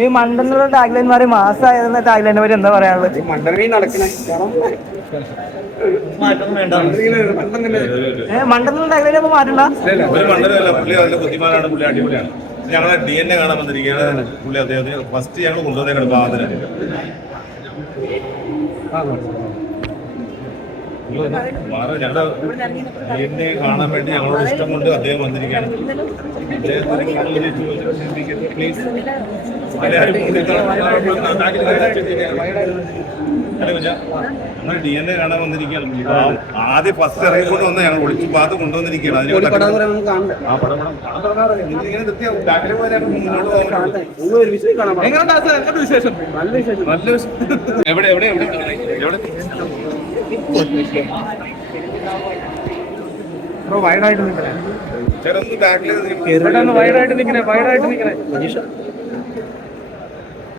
ഈ മണ്ടനുള്ള ടാഗ്ലൈൻമാര് മാസമായിരുന്ന വരെ എന്താ പറയാനുള്ളത്? മണ്ടനീ നടക്കണേ ഏ മണ്ടെന്നുള്ള ടാഗ്ലൈൻ അപ്പൊ മാറ്റണ്ട? ഒരു മണ്ഡലമല്ല പുള്ളി ബുദ്ധിമാനാണ് പുള്ളി അടിപൊളിയാണ്. ഞങ്ങളെ ഡി എൻ എ കാണാൻ വന്നിരിക്കുകയാണ്. പുള്ളി അദ്ദേഹത്തിന് ഫസ്റ്റ് ഞങ്ങൾ കൊണ്ടുവന്നേക്കാണ് ബാധന ഞങ്ങളുടെ ഡി എൻ എ കാണാൻ വേണ്ടി ഞങ്ങളോട് ഇഷ്ടം കൊണ്ട് അദ്ദേഹം വന്നിരിക്കുകയാണ്. പ്ലീസ് ഡി എൻ എ കാണാൻ വന്നിരിക്കുകയാണ് ആദ്യം ഫസ്റ്റ് ഇറങ്ങിക്കൊണ്ട് വന്ന ഞങ്ങൾ ഒളിച്ചു പാത്ത് കൊണ്ടുവന്നിരിക്കുകയാണ്. വിഷ- എവിടെ എവിടെ എവിടെ? എവിടെ വൈഡായിട്ട് നിൽക്കണേ ഒന്ന് ബാക്കിൽ വൈഡായിട്ട് നിൽക്കണേ വൈഡായിട്ട് നിൽക്കണേ